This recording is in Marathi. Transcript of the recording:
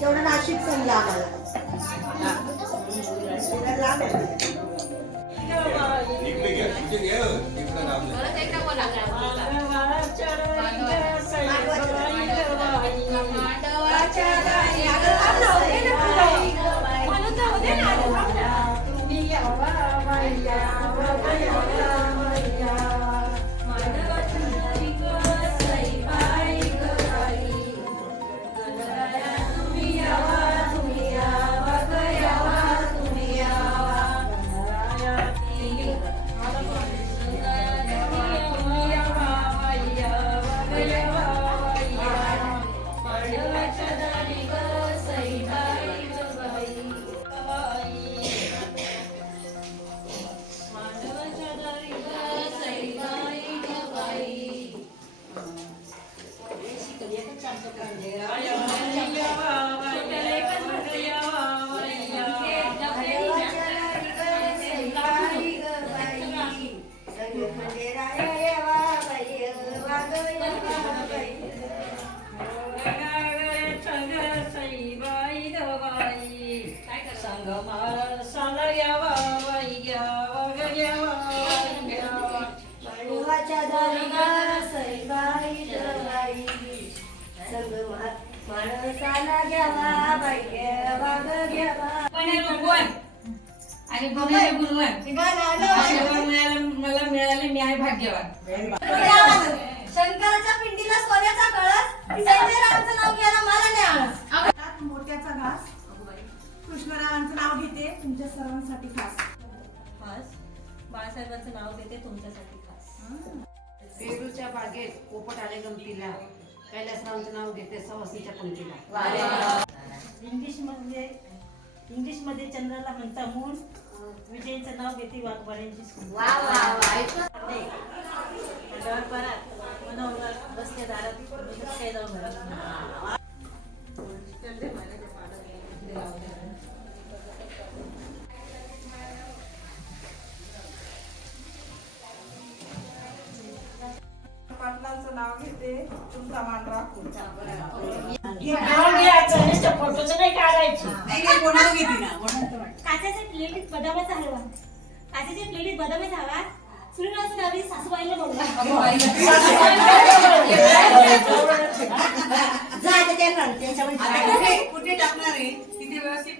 तेवढं नाशिक समजा आम्हाला आणि मला मिळाले मी आहे भाग्यवान. शंकराच्या पिंडीला सोन्याचा कळस, संजयरावांचं नाव घ्यायला मला नाही आळस. मोत्याचा घास कृष्णरावांचं नाव घेते तुमच्या सर्वांसाठी खास. बाळासाहेबांचं नाव घेते तुमच्यासाठी खास. पेरूच्या बागेत पोपट आले गमतीला, कैलासरावांचं नाव घेते सवासीच्या पंक्तीला. इंग्लिशमध्ये चंद्राला म्हणता मून, विजयचं नाव घेते वाघबाऱ्यांची सून. मनोहर बसते दारात, काय जाऊन घरात. पाटलांचं नाव घेते तुमचा मान राखून. फोटोच नाही काढायची. काचेच्या प्लेटीत बदामाचा हलवा, काचेच्या प्लेटीत बदामाचा हलवा, सूर्यनारायण गावी सासूबाईला बोलवा. कुठे टाकणार आहे किती व्यवस्थित